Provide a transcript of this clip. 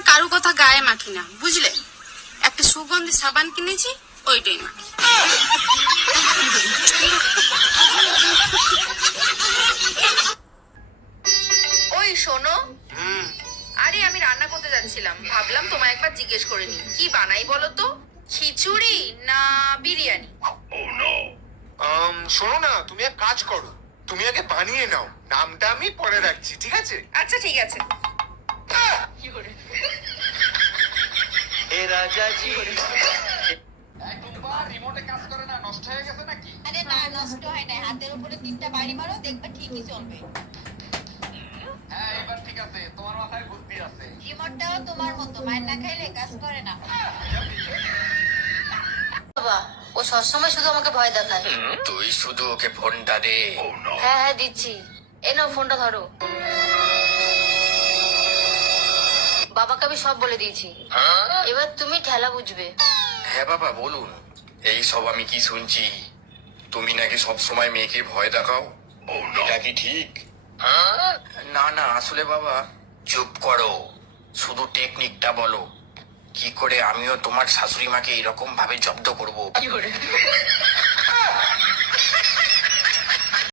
আর কারো কথা গায়ে মাখি না, বুঝলে? একটা সুগন্ধি সাবান কিনেছি, ওইটাই মাখি। ওই শোনো, আরে আমি রান্না করতে যাচ্ছিলাম, ভাবলাম তোমায় একবার জিজ্ঞেস করে নি কি বানাই বলো তো, খিচুড়ি না বিরিয়ানি? শোনো না, তুমি এক কাজ করো, তুমি আগে বানিয়ে নাও, নামটা আমি পরে রাখছি, ঠিক আছে? আচ্ছা ঠিক আছে। এ রাজাজি রিমোটে কাজ করে না, নষ্ট হয়ে গেছে নাকি? আরে না, নষ্ট হয় না, হাতের উপরে 3টা বাড়ি মারো, দেখবে ঠিকই চলবে। হ্যাঁ এবার ঠিক আছে, তোমার মাথায় বুদ্ধি আছে। রিমোটটাও তোমার মতো, মায়ের না খাইলে কাজ করে না। বাবা, ও সবসময় শুধু আমাকে ভয় দেখায়। তুই শুধু ওকে ফোনটা দে। হ্যাঁ হ্যাঁ দিচ্ছি, এই নাও ফোনটা ধরো। বাবাকে আমি সব বলে দিয়েছি, এবার তুমি ঠেলা বুঝবে। হ্যাঁ বাবা বলুন। এই সব আমি কি শুনছি? তুমি নাকি সব সময় মেয়েকে ভয় দেখাও, এটা কি ঠিক? না না, আসলে বাবা চুপ করো, শুধু টেকনিকটা বলো, কি করে আমিও তোমার শাশুড়ি মাকে এরকম ভাবে জব্দ করবো।